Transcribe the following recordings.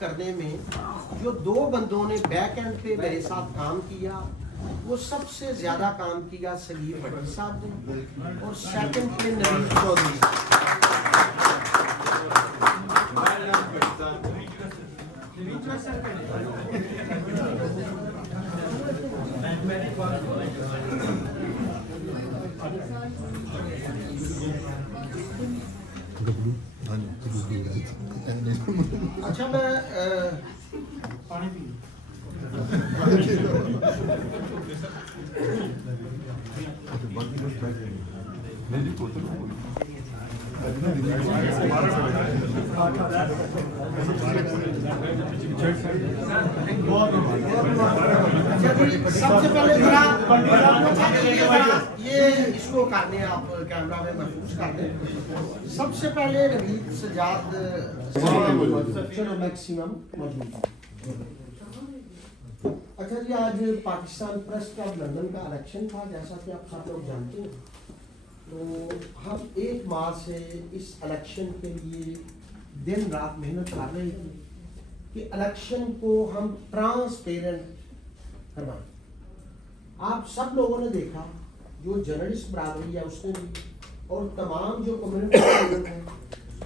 करने में जो दो बंदों ने बैक एंड पे मेरे साथ काम किया, वो सबसे ज्यादा काम किया सलीम भट्टी साहब ने, और सेकंड पे नवीन चौधरी। अच्छा, मैं पानी पी सबसे पहले ये इसको करने आप कैमरा में महफूज कर दें। सबसे पहले रवीद सजाद चलो मैक्सिमम मौजूद। अच्छा जी, आज पाकिस्तान प्रेस क्लब लंदन का इलेक्शन था, जैसा कि आप सब लोग जानते हैं। तो हम 1 माह से इस इलेक्शन के लिए दिन रात मेहनत कर रहे थे कि इलेक्शन को हम ट्रांसपेरेंट करवाएं। आप सब लोगों ने देखा, जो जर्नलिस्ट बराबरी है उसने भी, और तमाम जो कम्युनिटी हैं,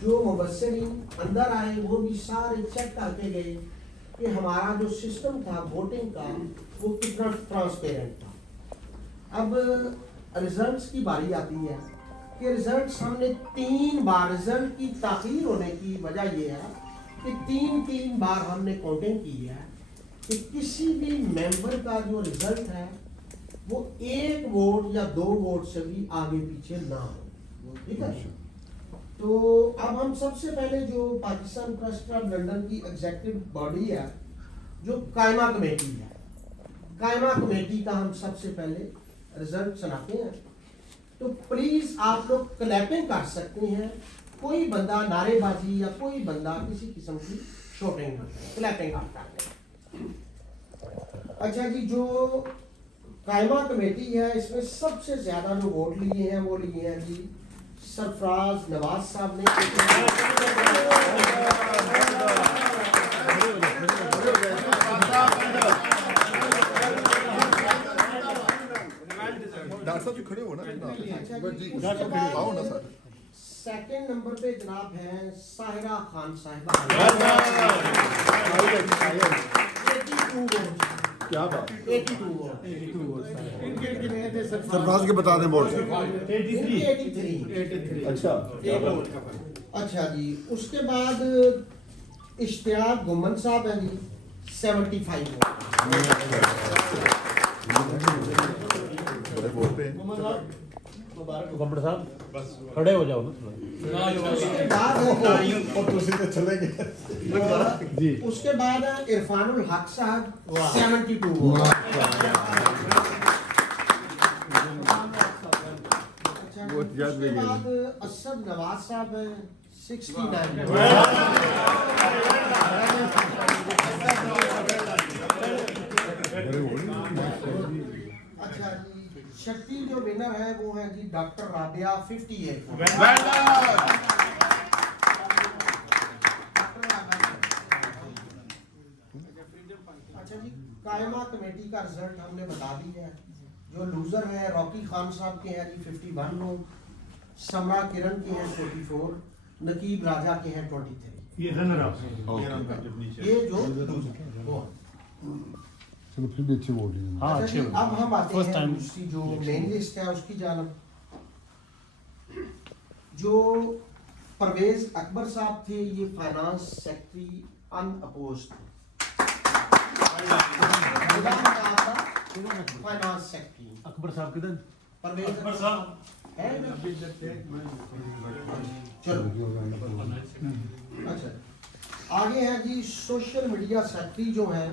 जो मुबस्सिरीन अंदर आए, वो भी सारे चेक करके गए कि हमारा जो सिस्टम था वोटिंग का वो कितना ट्रांसपेरेंट था। अब रिजल्ट्स की बारी आती है कि रिजल्ट्स हमने 3 बार, रिजल्ट की ताख़ीर होने की वजह यह है कि 3 बार हमने काउंटिंग की है कि किसी भी मेंबर का जो रिजल्ट है वो 1 वोट या 2 वोट से भी आगे पीछे ना हो। ठीक है। तो अब हम सबसे पहले जो पाकिस्तान प्रेस क्लब लंदन की एग्जीक्यूटिव बॉडी है, जो कायमा कमेटी है, कायमा कमेटी का हम सबसे पहले रिजल्ट सुनाते हैं। तो प्लीज आप लोग क्लैपिंग कर सकते हैं, कोई बंदा नारेबाजी या कोई बंदा किसी किस्म की शोटिंग क्लैपिंग आप कर लें। अच्छा जी, जो कायमा कमेटी है, इसमें सबसे ज्यादा जो वोट लिए हैं वो लिए हैं जी सरफराज नवाज साहब ने। डॉक्टर साहब जी खड़े हो ना। आओ ना सर। सेकंड नंबर पे जनाब है साहिरा खान साहिबा, 82 वोट। क्या बात, 82 वोट। सरफराज के बता दें वोट। 83। अच्छा अच्छा जी, उसके बाद इश्तियाक गुमन साहब हैं जी, 75 वोट पे। कंप्यूटर साहब खड़े हो जाओ ना जी। उसके बाद इरफानुल हक साहब 72 वोट। उसके बाद असद नवाज साहब हैं 69 अच्छा जी, शक्ति जो विनर है वो है जी डॉक्टर राबिया 58। अच्छा जी, कायमा कमेटी का रिजल्ट हमने बता दिया है। जो लूजर है रॉकी खान साहब के हैं जी 51 लोग, समरा किरण के हैं 44, नकीब राजा के हैं 23। ये रनर अप ये जो वो चलो फिर भी अच्छे वोट लिए। हाँ, अच्छा अच्छे जी, हो। अब हम आते First हैं time। दूसरी जो मेन लिस्ट है उसकी जानब। जो परवेज अकबर साहब थे, ये फाइनेंस सेक्रेटरी अनअपोज्ड थे। फाइनेंस सेक्रेटरी अकबर साहब किधर? परवेज अकबर साहब है ना? चलो अच्छा, आगे है जी सोशल मीडिया सेक्रेटरी जो है,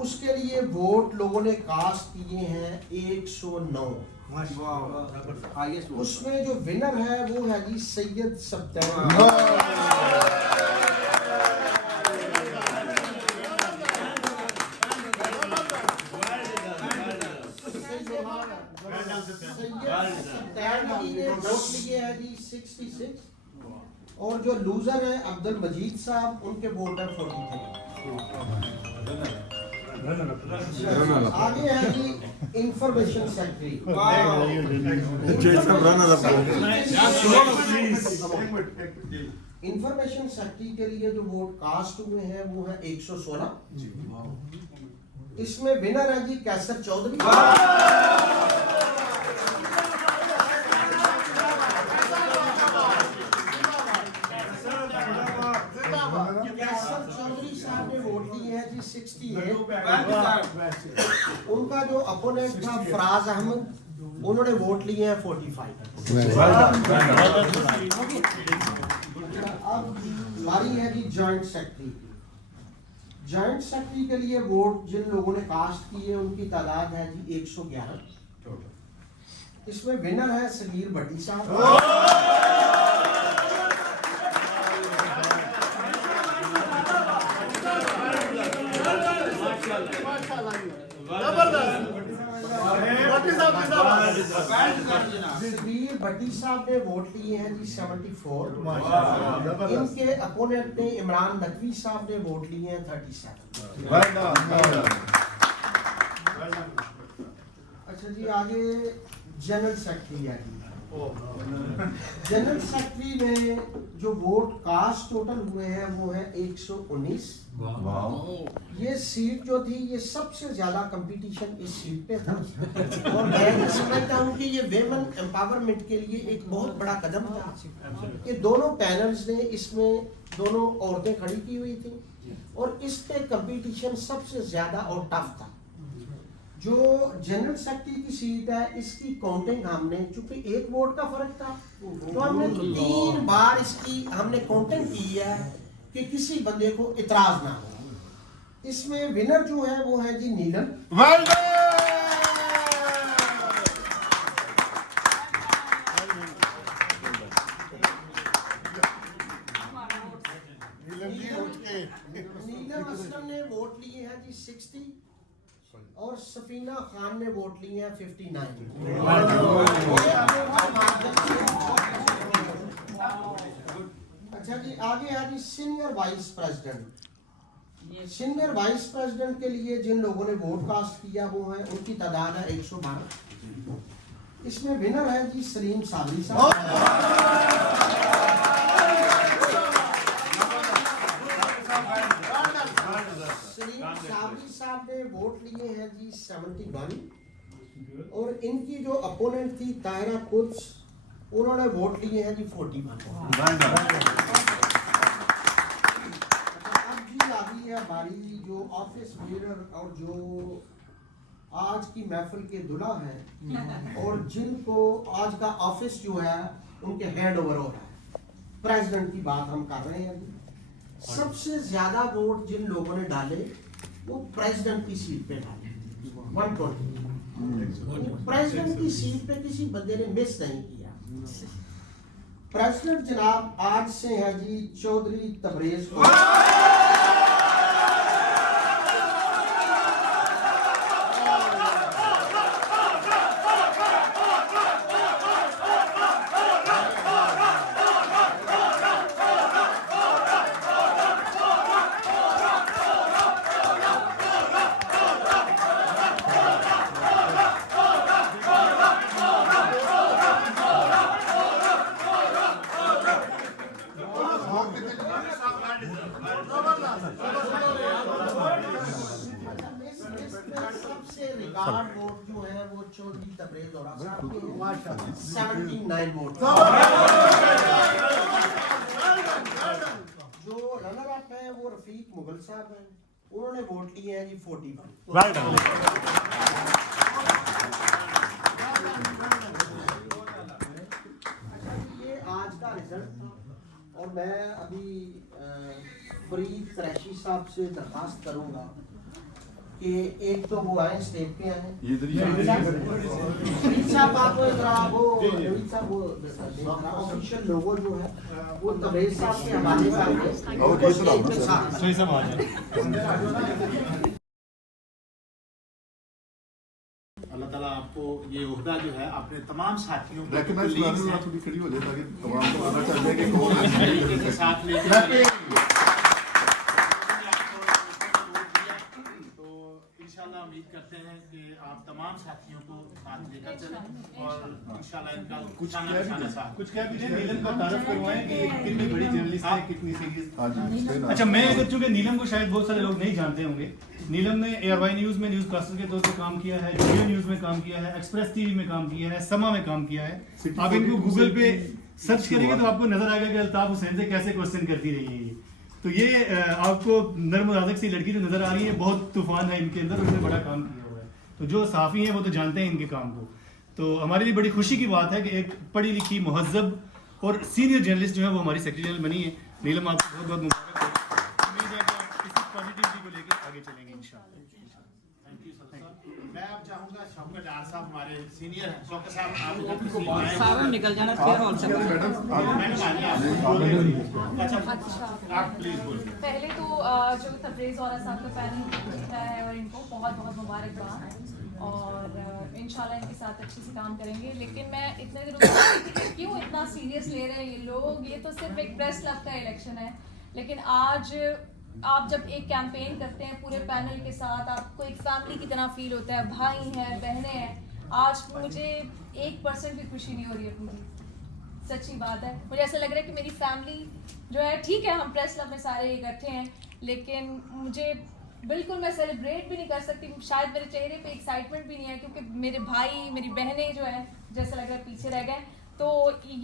उसके लिए वोट लोगों ने कास्ट किए हैं 109। उसमें जो विनर है वो है जी सैयद सब्तैन। सैयद सब्तैन जी ने वोट लिए हैं जी 66, और जो लूजर है अब्दुल मजीद साहब, उनके वोट है 43। आगे है जी इंफॉर्मेशन सेक्रेटरी। इंफॉर्मेशन सेक्रेटरी के लिए जो वोट कास्ट हुए हैं वो है 116। इसमें विनर है जी कैसर चौधरी। कैसर चौधरी साहब ने वोट दिए हैं जी 68। उनका जो अपोनेंट था फराज अहमद, उन्होंने वोट लिए हैं 45। अब बारी है जी जॉइंट सेक्रेटरी। जॉइंट सेक्रेटरी के लिए वोट जिन लोगों ने कास्ट किए उनकी तादाद है जी 111। इसमें विनर है सगीर भट्टी साहब। सगीर भट्टी साहब ने वोट लिए हैं जी 74। इनके अपोनेंट ने इमरान नकवी साहब ने वोट लिए हैं 37। अच्छा जी, आगे जनरल सेक्रेटरी है जी। जनरल सेक्रेटरी में जो वोट कास्ट टोटल हुए हैं वो है 119। ये सीट जो थी, ये सबसे ज्यादा कंपटीशन इस सीट पे था और मैं ये समझता हूँ कि ये वेमन एम्पावरमेंट के लिए एक बहुत बड़ा कदम था कि दोनों पैनल्स ने इसमें दोनों औरतें खड़ी की हुई थी और इस पे कंपटीशन सबसे ज्यादा और टफ था। जो जनरल सेक्रेटरी की सीट है, इसकी काउंटिंग हमने, चूंकि एक वोट का फर्क था, तो हमने 3 बार इसकी हमने काउंटिंग की है कि किसी बंदे को इतराज ना हो। इसमें विनर जो है वो है जी नीलम। नीलम असलम ने वोट लिए हैं जी 60 और सफीना खान ने वोट लिए हैं 59। अच्छा जी, आगे है जी senior vice president. Senior vice president के लिए जिन लोगों ने वोट कास्ट किया वो है, उनकी तादाद है 112। इसमें विनर है जी सलीम साबरी साहब। सलीम साबरी साहब ने वोट लिए हैं जी 71 और इनकी जो अपोनेंट थी ताहिरा कुद्स, उन्होंने वोट लिए हैं जी 41। है बारी जो ऑफिस बेरर और जो आज की महफिल के दुल्हा हैं और जिनको आज का ऑफिस जो है उनके हैंड ओवर हो रहा है, प्रेसिडेंट की बात हम कर रहे हैं। सबसे ज्यादा वोट जिन लोगों ने डाले वो प्रेसिडेंट की सीट पे डाले 120। प्रेसिडेंट की सीट पे किसी बंदे ने मिस नहीं किया। प्रेसिडेंट जनाब आज से है जी चौधरी तबरेज। सबसे रिकॉर्ड वोट जो है वो चौधरी तबरेज और 79 वोट। जो रनर अप है वो रफीक मुगल साहब हैं, उन्होंने वोट लिए हैं जी 41। ये आज का रिजल्ट था और मैं अभी फरीद कुरैशी साहब से दरखास्त करूंगा कि एक तो वो आए स्टेज पे आए, फरीद साहब आप जरा वो नवीद साहब वो ऑफिशियल लोगो जो है वो तबरेज साहब के हवाले से अल्लाह ताला आपको ये ओहदा जो है अपने तमाम साथियों को रेकग्नाइज colleagues करने हैं, वाला थोड़ी खड़ी हो जाए ताकि आवाम को पता चल जाए कि कौन इस है। तरीके से साथ लेके तो इंशाल्लाह उम्मीद करते हैं कि आप तमाम साथियों को साथ लेकर चलें और इंशाल्लाह इनका कुछ साथ कुछ क्या भी नीलम का तारुफ करवाएं कि ये कितनी बड़ी जर्नलिस्ट है, कितनी सीरियस। हाँ जी, सही ना। अच्छा, मैं अगर चूंकि नीलम को शायद बहुत सारे लोग नहीं जानते होंगे, नीलम ने ARY न्यूज़ में न्यूज़ कास्टर के तौर पर काम किया है, जियो न्यूज़ में काम किया है, एक्सप्रेस टीवी में काम किया है, समा में काम किया है। आप इनको गूगल पे सर्च करेंगे तो आपको नजर आएगा कि अल्ताफ हुसैन से कैसे क्वेश्चन करती रही है ये। तो ये आपको नर्म नाजुक सी लड़की जो नजर आ रही है, बहुत तूफान है इनके अंदर, उन्होंने बड़ा काम किया हुआ है। तो जो सहाफ़ी हैं वो तो जानते हैं इनके काम को। तो हमारे लिए बड़ी खुशी की बात है कि एक पढ़ी लिखी महज़ब और सीनियर जर्नलिस्ट जो है वो हमारी सेक्रेटरी जनरल बनी है। नीलम, आपको बहुत बहुत मुबारक हो। उम्मीद है कि आप इसी पॉजिटिविटी को लेकर आगे चलेंगे इंशाअल्लाह। Thank you sir. मैं अब चाहूंगा शौकत डार साहब हमारे सीनियर हैं। शौकत साहब आप सारा निकल जाना फिर हॉल से आप प्लीज बोलिए। पहले तो जो तबरेज़ औरा साहब का पैनल है और इनको बहुत बहुत मुबारकबाद और इंशाल्लाह इनके साथ अच्छे से काम करेंगे। लेकिन मैं इतने दिनों से क्यों इतना सीरियस ले रहे हैं ये लोग, ये तो सिर्फ एक प्रेस क्लब का इलेक्शन है। लेकिन आज आप जब एक कैंपेन करते हैं पूरे पैनल के साथ, आपको एक फैमिली की तरह फील होता है, भाई हैं, बहनें हैं। आज मुझे 1% भी खुशी नहीं हो रही है अपनी, सच्ची बात है। मुझे ऐसा लग रहा है कि मेरी फैमिली जो है, ठीक है हम प्रेस क्लब में सारे इकट्ठे हैं, लेकिन मुझे बिल्कुल मैं सेलिब्रेट भी नहीं कर सकती। शायद मेरे चेहरे पे एक्साइटमेंट भी नहीं है क्योंकि मेरे भाई, मेरी बहनें जो है जैसा लग रहा है पीछे रह गए। तो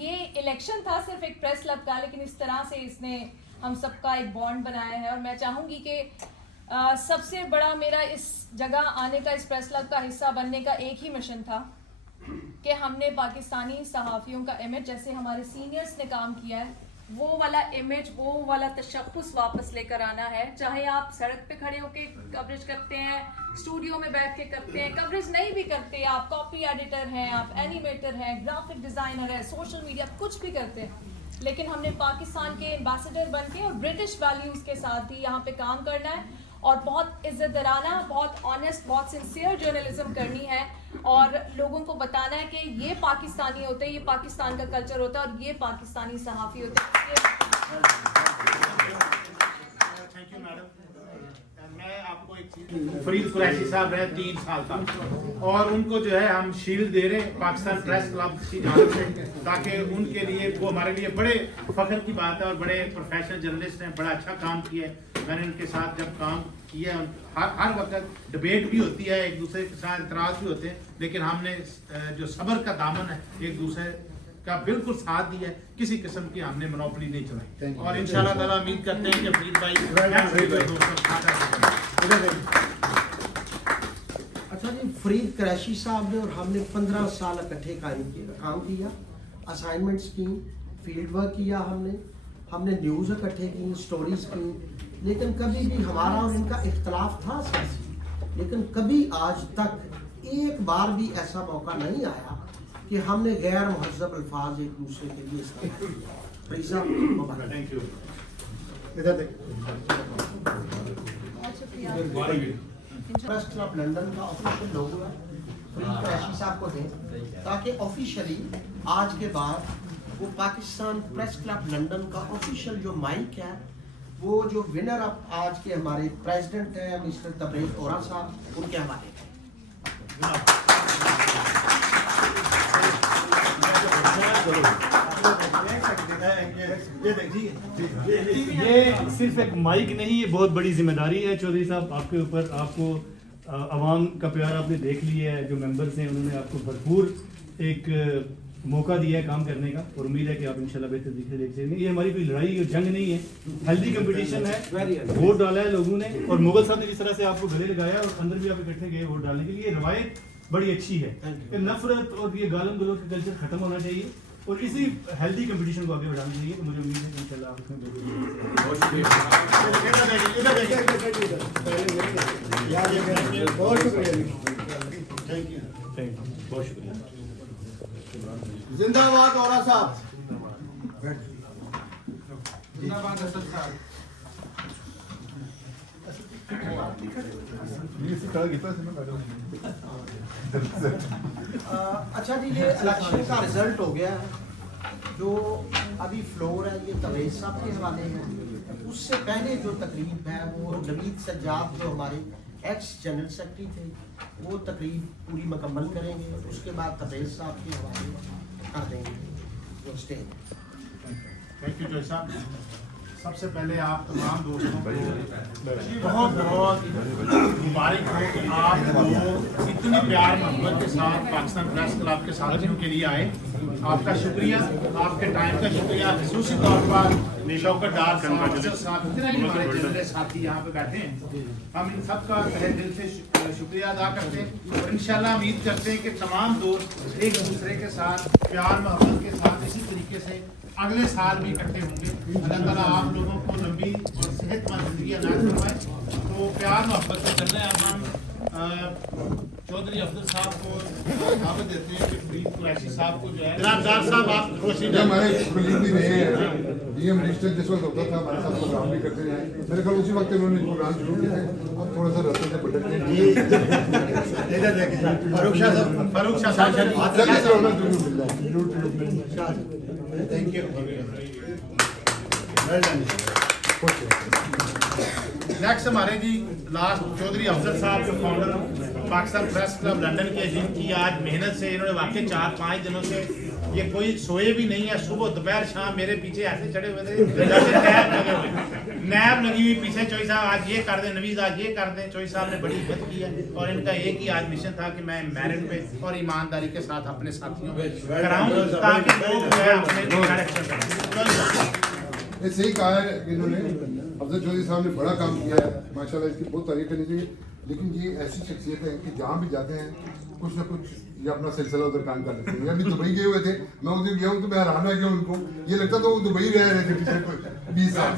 ये इलेक्शन था सिर्फ एक प्रेस क्लब का, लेकिन इस तरह से इसने हम सबका एक बॉन्ड बनाया है। और मैं चाहूँगी कि सबसे बड़ा मेरा इस जगह आने का, इस प्रेस क्लब का हिस्सा बनने का एक ही मिशन था कि हमने पाकिस्तानी सहाफ़ियों का इमेज, जैसे हमारे सीनियर्स ने काम किया है, वो वाला इमेज, वो वाला तशख्खुस वापस लेकर आना है। चाहे आप सड़क पे खड़े होकर कवरेज करते हैं, स्टूडियो में बैठ के करते हैं, कवरेज नहीं भी करते, आप कॉपी एडिटर हैं, आप एनिमेटर हैं, ग्राफिक डिज़ाइनर हैं, सोशल मीडिया, कुछ भी करते हैं, लेकिन हमने पाकिस्तान के एम्बेसडर बन के और ब्रिटिश वैल्यूज़ के साथ ही यहाँ पे काम करना है और बहुत इज़्ज़तदाराना, बहुत ऑनेस्ट, बहुत सिंसियर जर्नलिज्म करनी है और लोगों को बताना है कि ये पाकिस्तानी होते हैं, ये पाकिस्तान का कल्चर होता है और ये पाकिस्तानी सहाफ़ी होते हैं। Thank you madam. मैं आपको एक चीज, फरीद कुरैशी साहब रहे 3 साल तक और उनको जो है हम शील्ड दे रहे हैं पाकिस्तान प्रेस क्लब की जानब से, ताकि उनके लिए, वो हमारे लिए बड़े फख्र की बात है और बड़े प्रोफेशनल जर्नलिस्ट हैं, बड़ा अच्छा काम किया है। मैंने उनके साथ जब काम किया, हर वक्त डिबेट भी होती है, एक दूसरे के साथ इतराज भी होते हैं, लेकिन हमने जो सब्र का दामन है एक दूसरे का बिल्कुल साथ दिया है, किसी किस्म की हमने मोनोपोली नहीं चलाई। और इंशाल्लाह ताला उम्मीद करते हैं कि फरीद भाई अच्छा जी, फरीद कुरैशी साहब ने और हमने 15 साल इकट्ठे काम किया, असाइनमेंट्स की, फील्ड वर्क किया, हमने न्यूज़ इकट्ठे की, स्टोरीज की, लेकिन कभी भी हमारा और इनका इख्तलाफ था सियासी, लेकिन कभी आज तक एक बार भी ऐसा मौका नहीं आया कि हमने गैर मुहज़्ज़ब अल्फाज एक दूसरे के लिए इस्तेमाल किया। Thank you. बहुत शुक्रिया। प्रेस क्लब लंदन का ऑफिशियल लोगो है, फरीद कुरैशी साहब को दें ताकि ऑफिशियली आज के बाद वो पाकिस्तान प्रेस क्लब लंदन का ऑफिशियल जो माइक है, वो जो विनर अब आज के हमारे प्रेसिडेंट हैं मिस्टर तबरेज़ औरा साहब, उनके हवाले है। ये सिर्फ एक माइक नहीं, ये बहुत बड़ी जिम्मेदारी है चौधरी साहब आपके ऊपर। आपको आवाम का प्यार आपने देख लिया है, जो मेंबर्स हैं उन्होंने आपको भरपूर एक मौका दिया है काम करने का और उम्मीद है कि आप इंशाल्लाह बेहतर दिखे देख सकेंगे। ये हमारी कोई लड़ाई और जंग नहीं है, हेल्दी कंपटीशन है। वोट डाला है लोगों ने और मुगल साहब ने जिस तरह से आपको गले लगाया और अंदर भी आप इकट्ठे गए वोट डालने के लिए, रवायत बड़ी अच्छी है कि नफरत और ये गालम गलोच का कल्चर खत्म होना चाहिए और इसी हेल्दी कंपटीशन को आगे बढ़ाना चाहिए। तो मुझे उम्मीद है कि इंशाल्लाह आप इसमें बहुत शुक्रिया, बहुत शुक्रिया। जिंदाबाद औरा साहब। जिंदाबाद असद साहब। अच्छा जी, ये इलेक्शन का रिजल्ट हो गया है। जो अभी फ्लोर है ये तवेज साहब के हवाले है। उससे पहले जो तकरीब है वो नवीद सज्जाद जो हमारे एक्स जनरल सेक्रेटरी थे वो तकरीब पूरी मुकम्मल करेंगे। उसके बाद तवेज साहब के हवाले कर देंगे जो स्टेज। थैंक यू जय साहब। सबसे पहले आप तमाम दोस्तों को बहुत बहुत मुबारक हो कि आप लोग इतनी प्यार मोहब्बत के साथ पाकिस्तान प्रेस क्लब के साथियों के लिए आए। आपका शुक्रिया, आपके टाइम का शुक्रिया। खसूसी तौर पर शौकत डार साहब, इतने भी हमारे जनरल साथी यहाँ पे बैठे हैं, हम इन सब का तहे दिल से शुक्रिया अदा करते हैं और इंशाल्लाह उम्मीद करते हैं कि तमाम दोस्त एक दूसरे के साथ प्यार मोहब्बत के साथ इसी तरीके से अगले साल भी इकट्ठे होंगे। अल्लाह ताला आप लोगों को लंबी और सेहतमंद जिंदगी अता फरमाए। तो प्यार मोहब्बत से चल रहे हैं। अब हम चौधरी अफजल साहब को दावत देते हैं कि फरीद कुरैशी साहब को जो है जनाबदार साहब आप रोशनी हमारे कुलीग भी रहे हैं। डीएम रजिस्टर जिस वक्त होता था हमारे साथ प्रोग्राम भी करते रहे। मेरे ख्याल उसी वक्त इन्होंने प्रोग्राम शुरू किया है। अब थोड़ा सा रास्ते से भटकते हैं। फारूक शाह साहब जल्दी से होना जरूर। Thank you. नेक्स्ट हमारे जी लास्ट चौधरी अफजल साहब जो founder Pakistan press club London के, जिनकी आज मेहनत से इन्होंने वाकई 4-5 दिनों से ये कोई सोए भी नहीं है। सुबह दोपहर शाम मेरे पीछे ऐसे चढ़े हुए थे जैसे नैब लगे हुए, नैब लगी हुई पीछे। चोई साहब आज ये कर दें, नवीद आज ये कर दें। चोई साहब ने बड़ी हिम्मत की है और इनका एक ही आज मिशन था कि मैं मेरिट पे और ईमानदारी के साथ अपने साथियों को कराऊं ताकि लोग जो है अपने डायरेक्शन करें। ये सही कहा है इन्होंने। अफजल चौधरी साहब ने बड़ा काम किया है माशाल्लाह, इसकी बहुत तारीफ करनी चाहिए। लेकिन ये ऐसी शख्सियत है कि जहाँ भी जाते हैं कुछ ना कुछ ये अपना सिलसिला उधर काम कर लेते हैं। अभी दुबई गए हुए थे, मैं उस दिन गया हूँ तो मैं हैरान है कि उनको ये लगता था वो दुबई रह रहे थे पिछले 20 साल।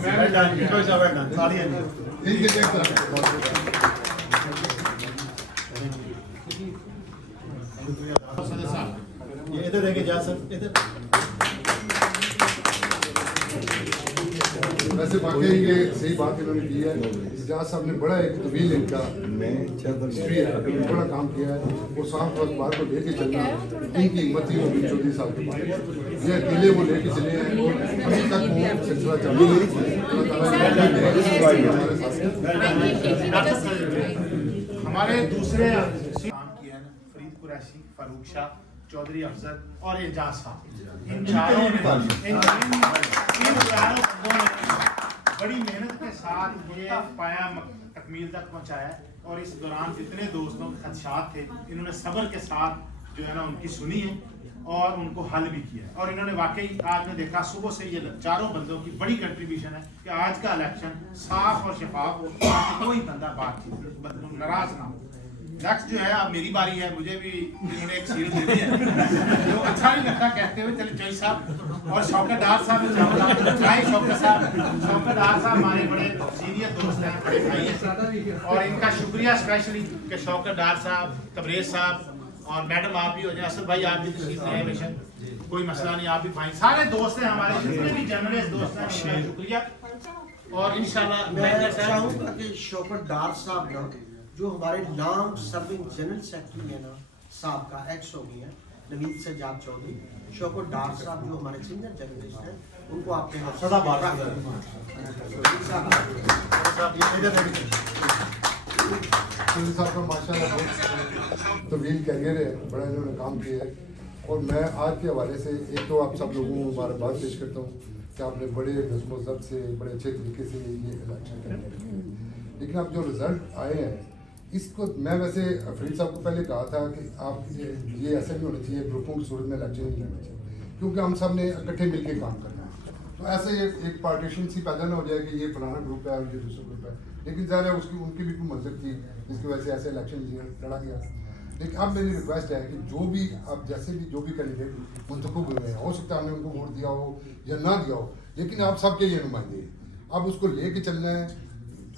ये इधर देंगे जा सर इधर। वैसे वाकई ये सही बात इन्होंने की है। इजाज साहब ने बड़ा एक तवील इनका हिस्ट्री है, बड़ा काम किया है। वो साफ बात को लेके चलना इनकी हिम्मत ही होगी चौधरी साहब के पास। ये अकेले वो लेके चले हैं और अभी तक वो सिलसिला चालू है। हमारे दूसरे काम किया है फरीद कुरैशी, फारूक शाह, चौधरी अफजल और एजाज साहब। इन चारों बंदों ने बड़ी मेहनत के साथ ये पाया तकमील तक पहुंचाया है। और इस दौरान जितने दोस्तों के खदशात थे इन्होंने सब्र के साथ जो है ना उनकी सुनी है और उनको हल भी किया है। और इन्होंने वाकई आपने देखा सुबह से ये चारों बंदों की बड़ी कंट्रीब्यूशन है कि आज का इलेक्शन साफ और शफाफ हो, कोई बंदा बातचीत नाराज ना हो। नेक्स्ट जो है अब मेरी बारी है, मुझे भी इन्होंने एक सील दे दी है तो अच्छा नहीं लगता कहते हुए। चले चोई साहब और शौकत डार साहब शौकत डार साहब हमारे बड़े सीनियर दोस्त हैं, बड़े भाई हैं और इनका शुक्रिया स्पेशली कि शौकत डार साहब, तबरेज साहब और मैडम आप भी हो जाए। असल भाई आप भी तशरीफ लाए हमेशा, कोई मसला नहीं, आप भी भाई सारे दोस्त हैं हमारे जितने भी जर्नलिस्ट दोस्त हैं, शुक्रिया। और इंशाल्लाह मैं चाहूँगा कि शौकत डार साहब ना जो हमारे लॉन्ग सर्विंग जनरल सेक्रेटरी है ना साहब का एक्स हो गई है नवीद सज्जाद चौधरी, शौकत डार साहब जो हमारे सीनियर जर्नलिस्ट हैं उनको आपके हाथ सदा चौधरी साहब का माशाल्लाह बहुत तवील कैरियर है, बड़ा इन्होंने काम किया है। और मैं आज के हवाले से एक तो आप सब लोगों को मुबारकबाद पेश करता हूँ कि आपने बड़े नज़्म ज़ब्त से बड़े अच्छे तरीके से ये इलेक्शन करने। लेकिन अब जो रिज़ल्ट आए हैं इसको मैं वैसे फरीद साहब को पहले कहा था कि आप ये ऐसा नहीं होना चाहिए, ग्रुपों की सूरत में इलेक्शन नहीं लड़ना चाहिए क्योंकि हम सब ने इकट्ठे मिलकर काम करना है। तो ऐसे एक पार्टीशन सी पैदा ना हो जाए कि ये फलाना ग्रुप है और ये दूसरा ग्रुप है। लेकिन ज़्यादा उनकी भी कोई मंजर थी जिसकी वजह से ऐसे इलेक्शन लड़ा गया। लेकिन अब मेरी रिक्वेस्ट है कि जो भी अब जैसे भी जो भी कैंडिडेट मुंतखब हुए हैं, हो सकता है हमने उनको वोट दिया हो या ना दिया हो, लेकिन आप सबके ये नुमाइंदे हैं। अब उसको लेके चलना है,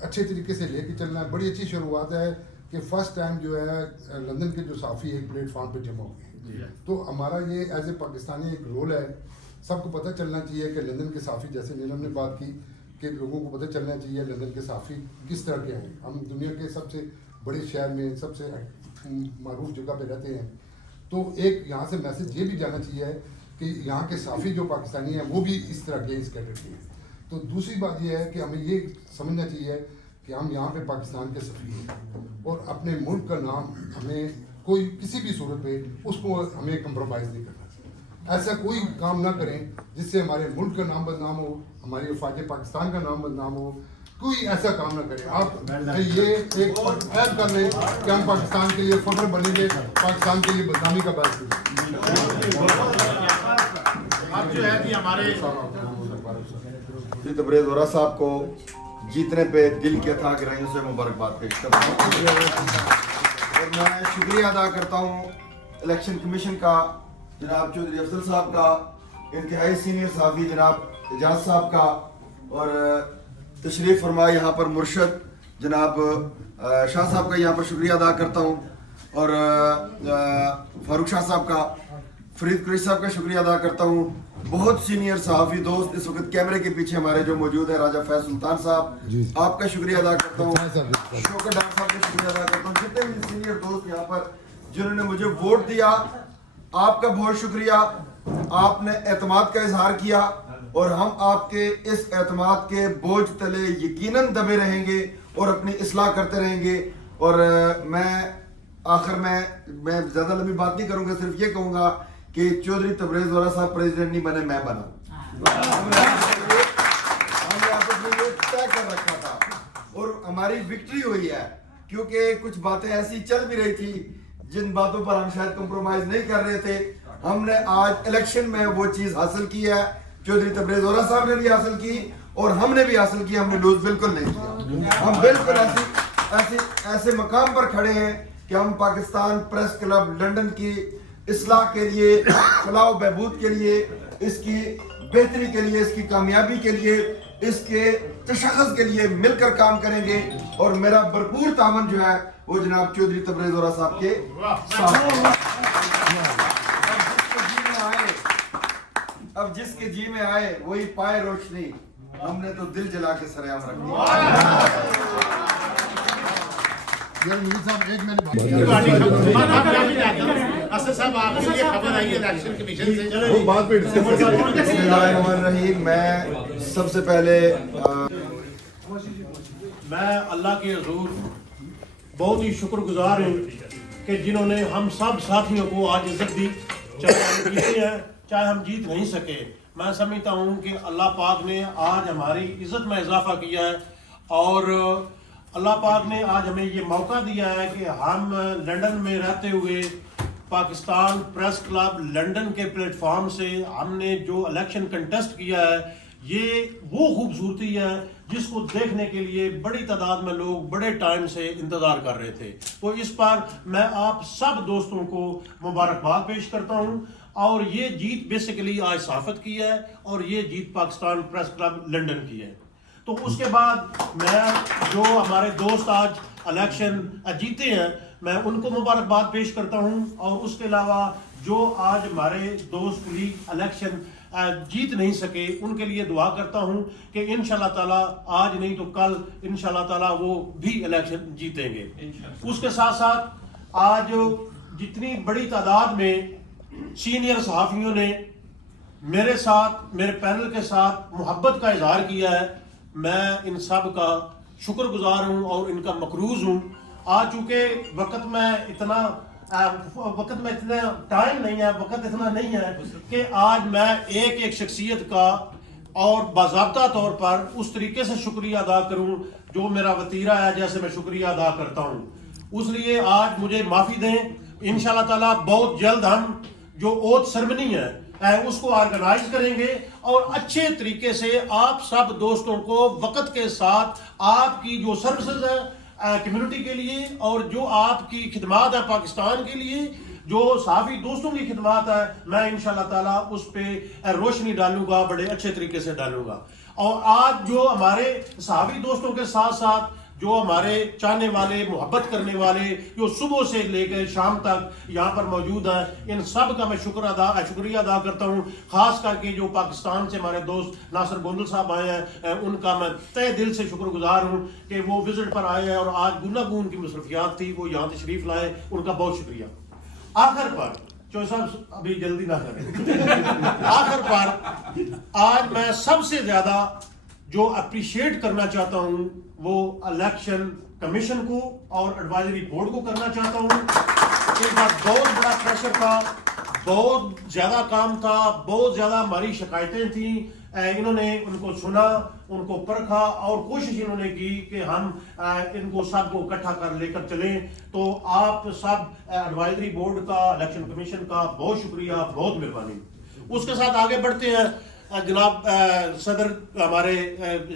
अच्छे तरीके से लेके चलना है। बड़ी अच्छी शुरुआत है कि फर्स्ट टाइम जो है लंदन के जो साफ़ी एक प्लेटफॉर्म पे जमा हो गए। तो हमारा ये एज ए पाकिस्तानी एक रोल है, सबको पता चलना चाहिए कि लंदन के साफ़ी, जैसे नीलम ने बात की, कि लोगों को पता चलना चाहिए लंदन के सहाफ़ी किस तरह के हैं। हम दुनिया के सबसे बड़े शहर में सबसे मारूफ जगह पे रहते हैं, तो एक यहाँ से मैसेज ये भी जाना चाहिए कि यहाँ के सहाफ़ी जो पाकिस्तानी हैं वो भी इस तरह के इस कैटेगरी हैं। तो दूसरी बात ये है कि हमें ये समझना चाहिए कि हम यहाँ पे पाकिस्तान के सफ़ीर हैं और अपने मुल्क का नाम हमें कोई किसी भी सूरत पे उसको हमें कंप्रोमाइज़ नहीं करना चाहिए। ऐसा कोई काम ना करें जिससे हमारे मुल्क का नाम बदनाम हो, हमारी वफाद पाकिस्तान का नाम बदनाम हो। कोई ऐसा काम ना करें। आप ये एक ऐड कर लें कि हम पाकिस्तान के लिए फख्र बनेंगे, पाकिस्तान के लिए बदनामी का बात अब जो है कि हमारे तबरेज़ वोरा साहब को जीतने पे दिल के अथाह गहराइयों से मुबारकबाद पेश करता हूँ और मैं शुक्रिया अदा करता हूँ इलेक्शन कमीशन का, जनाब चौधरी अफजल साहब का, इंतहाई सीनियर सहाफ़ी जनाब एजाज साहब का, और तशरीफ़ फरमा यहाँ पर मुर्शद जनाब शाह साहब का यहाँ पर शुक्रिया अदा करता हूँ, और फारूक शाह साहब का, फरीद कुरैशी साहब का शुक्रिया अदा करता हूँ। बहुत सीनियर सहाफ़ी दोस्त इस वक्त कैमरे के पीछे हमारे जो मौजूद है, राजा फैज सुल्तान साहब, आपका शुक्रिया अदा करता हूँ, शौकत डार साहब का शुक्रिया अदा करता हूँ, जितने भी सीनियर दोस्त यहाँ पर जिन्होंने मुझे वोट दिया, आपका बहुत शुक्रिया। आपने एतमाद का इजहार किया और हम आपके इस एतमाद के बोझ तले यकीनन दबे रहेंगे और अपनी इस्लाह करते रहेंगे। और मैं आखिर में मैं ज़्यादा लंबी बात नहीं करूँगा, सिर्फ ये कहूँगा कि चौधरी तबरेज़ वोरा साहब प्रेसिडेंट नहीं बने, मैं बना। हमने आपस में ये तय कर रखा था और हमारी विक्ट्री हुई है, क्योंकि कुछ बातें ऐसी चल भी रही थी जिन बातों पर हम शायद कंप्रोमाइज नहीं कर रहे थे। हमने आज इलेक्शन में वो चीज हासिल की है, चौधरी तबरेज़ वोरा साहब ने भी हासिल की और हमने भी हासिल की। हमने लूज बिल्कुल नहीं किया। हम बिल्कुल ऐसे मकाम पर खड़े हैं कि हम पाकिस्तान प्रेस क्लब लंदन की इस्लाह के लिए, फलाह बहबूद के लिए, इसकी बेहतरी के लिए, इसकी कामयाबी के लिए, इसके तशख़्ख़ुस के लिए मिलकर काम करेंगे। और मेरा भरपूर तावन जो है वो जनाब चौधरी तबरेज़ वोरा साहब के साथ। अब जिसके जी में आए वही पाए रोशनी, हमने तो दिल जला के सरेआम रख दिया। असद साहब आपको ये खबर आई है इलेक्शन कमीशन से, वो बात पे बिस्मिल्लाहिर्रहमानिर्रहीम। मैं सबसे पहले मैं अल्लाह के हजूर बहुत ही शुक्रगुजार हूँ कि जिन्होंने हम सब साथियों को आज इज्जत दी, चाहे हम जीते हैं चाहे हम जीत नहीं सके। मैं समझता हूँ कि अल्लाह पाक ने आज हमारी इज्जत में इजाफा किया है और अल्लाह पाक ने आज हमें ये मौका दिया है कि हम लंदन में रहते हुए पाकिस्तान प्रेस क्लब लंदन के प्लेटफॉर्म से हमने जो इलेक्शन कंटेस्ट किया है, ये वो खूबसूरती है जिसको देखने के लिए बड़ी तादाद में लोग बड़े टाइम से इंतज़ार कर रहे थे। तो इस पर मैं आप सब दोस्तों को मुबारकबाद पेश करता हूँ और ये जीत बेसिकली आज सहाफ़त की है और ये जीत पाकिस्तान प्रेस क्लब लंदन की है। तो उसके बाद मैं जो हमारे दोस्त आज इलेक्शन जीते हैं मैं उनको मुबारकबाद पेश करता हूं और उसके अलावा जो आज हमारे दोस्त कुलीग इलेक्शन जीत नहीं सके उनके लिए दुआ करता हूं कि इंशाल्लाह ताला आज नहीं तो कल इंशाल्लाह ताला वो भी इलेक्शन जीतेंगे। उसके साथ साथ आज जितनी बड़ी तादाद में सीनियर सहाफ़ियों ने मेरे साथ मेरे पैनल के साथ मोहब्बत का इजहार किया है, मैं इन सब का शुक्रगुजार हूँ और इनका मकरूज हूँ। आज चूँकि वक्त में इतना टाइम नहीं है, वक्त इतना नहीं है कि आज मैं एक एक शख्सियत का और बाज़ाब्ता तौर पर उस तरीके से शुक्रिया अदा करूँ जो मेरा वतीरा है, जैसे मैं शुक्रिया अदा करता हूँ। उसलिए आज मुझे माफ़ी दें। इंशाल्लाह ताला बहुत जल्द हम जो ओथ सेरेमनी है उसको ऑर्गेनाइज करेंगे और अच्छे तरीके से आप सब दोस्तों को वक्त के साथ आपकी जो सर्विसेज है कम्युनिटी के लिए और जो आपकी खिदमात है पाकिस्तान के लिए, जो सहाफ़ी दोस्तों की खिदमात है, मैं इंशाल्लाह ताला उस पर रोशनी डालूंगा, बड़े अच्छे तरीके से डालूंगा। और आज जो हमारे सहाफ़ी दोस्तों के साथ साथ जो हमारे चाहने वाले, मोहब्बत करने वाले, जो सुबह से लेकर शाम तक यहाँ पर मौजूद हैं, इन सब का मैं शुक्रिया अदा करता हूँ। खास करके जो पाकिस्तान से हमारे दोस्त नासिर गोंदल साहब आए हैं, उनका मैं तहे दिल से शुक्रगुजार हूँ कि वो विजिट पर आए हैं और आज गुनागून की मसरूफियात थी, वो यहाँ तशरीफ लाए, उनका बहुत शुक्रिया। आखिर पर चौधरी साहब अभी जल्दी ना करें, आखिर पर आज मैं सबसे ज्यादा जो अप्रिशिएट करना चाहता हूं वो इलेक्शन कमीशन को और एडवाइजरी बोर्ड को करना चाहता हूं। एक बार बहुत बड़ा प्रेशर था, बहुत ज्यादा काम था, बहुत ज्यादा हमारी शिकायतें थी, इन्होंने उनको सुना, उनको परखा और कोशिश इन्होंने की कि हम इनको सबको इकट्ठा कर लेकर चलें। तो आप सब एडवाइजरी बोर्ड का, इलेक्शन कमीशन का बहुत शुक्रिया, बहुत मेहरबानी। उसके साथ आगे बढ़ते हैं। जनाब सदर हमारे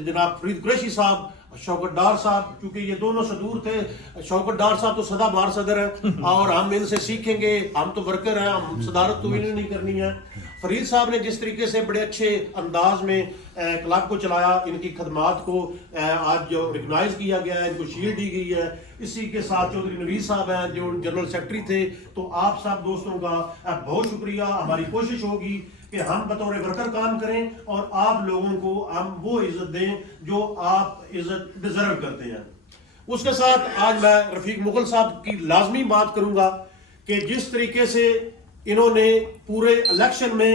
जनाब फरीद कुरैशी साहब, शौकत डार साहब, क्योंकि ये दोनों सदूर थे। शौकत डार साहब तो सदाबहार सदर है और हम इनसे सीखेंगे, हम तो वर्कर हैं, हम सदारत तो इन्हें नहीं करनी है। फरीद साहब ने जिस तरीके से बड़े अच्छे अंदाज में क्लब को चलाया, इनकी खदमात को आज जो रिकॉग्नाइज किया गया है, इनको शील्ड दी गई है। इसी के साथ चौधरी नवीद साहब हैं जो जनरल सेक्रेटरी थे। तो आप सब दोस्तों का बहुत शुक्रिया। हमारी कोशिश होगी कि हम बतौर वर्कर काम करें और आप लोगों को हम वो इज्जत दें जो आप इज्जत डिजर्व करते हैं। उसके साथ आज मैं रफीक मुगल साहब की लाजमी बात करूंगा कि जिस तरीके से इन्होंने पूरे इलेक्शन में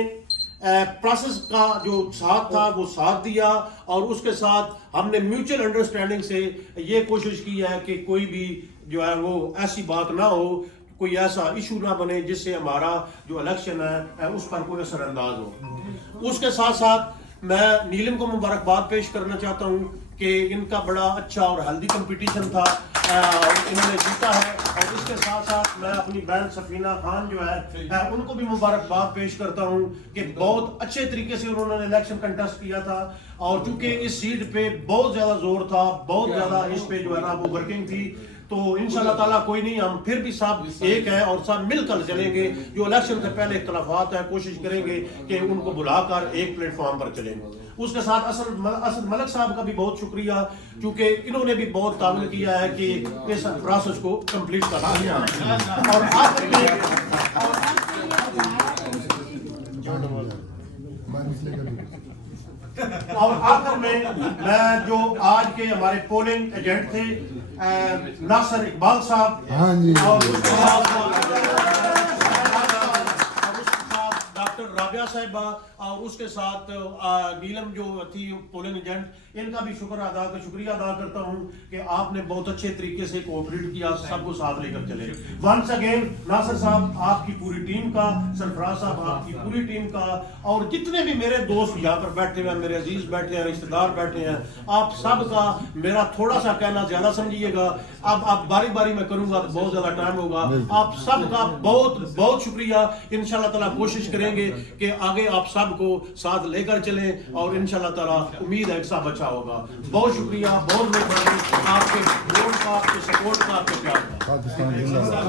प्रोसेस का जो साथ था वो साथ दिया और उसके साथ हमने म्यूचुअल अंडरस्टैंडिंग से ये कोशिश की है कि कोई भी जो है वो ऐसी बात ना हो, कोई ऐसा इशू ना बने जिससे हमारा जो इलेक्शन है उस पर कोई असरअंदाज हो। उसके साथ साथ मैं नीलम को मुबारकबाद पेश करना चाहता हूँ कि इनका बड़ा अच्छा और हेल्दी कंपटीशन था, इन्होंने जीता है। और इसके साथ साथ मैं अपनी बहन सफीना खान जो है उनको भी मुबारकबाद पेश करता हूँ कि बहुत अच्छे तरीके से उन्होंने इलेक्शन कंटेस्ट किया था और चूंकि इस सीट पे बहुत ज्यादा जोर था, बहुत ज्यादा इस पे जो है ना वो वर्किंग थी। तो इंशाल्लाह ताला कोई नहीं, हम फिर भी सब एक है और सब मिलकर चलेंगे। जो इलेक्शन से पहले इख्तलाफात है कोशिश करेंगे कि उनको बुलाकर एक प्लेटफॉर्म पर चलेंगे। उसके साथ असद मलिक साहब का भी बहुत शुक्रिया, क्योंकि इन्होंने भी बहुत ताउन किया है कि इस प्रोसेस को कंप्लीट करना। और आखिर में मैं जो आज के हमारे पोलिंग एजेंट थे नासिर इकबाल साहब, हाँ जी, और डॉक्टर राबिया साहिबा और उसके साथ नीलम जो थी पोलिंग एजेंट, इनका भी शुक्रिया अदा करता हूं कि आपने बहुत अच्छे तरीके से कोऑपरेट किया, सबको साथ लेकर चले। वंस अगेन नासिर साहब, आपकी पूरी टीम का, सरफराज साहब आपकी पूरी टीम का, और जितने भी मेरे दोस्त यहाँ पर बैठे हैं, मेरे अजीज बैठे हैं, रिश्तेदार बैठे हैं, आप सब का मेरा थोड़ा सा कहना ज्यादा समझिएगा। अब आप बारी बारी में करूंगा तो बहुत ज्यादा टाइम होगा। आप सब का बहुत बहुत शुक्रिया। इंशाल्लाह ताला कोशिश करेंगे कि आगे आप सबको साथ लेकर चलें और इंशाल्लाह ताला उम्मीद है कि सब अच्छा होगा। बहुत शुक्रिया, बहुत मेहरबानी आपके वोट का, आपके सपोर्ट का, आपके प्यार का।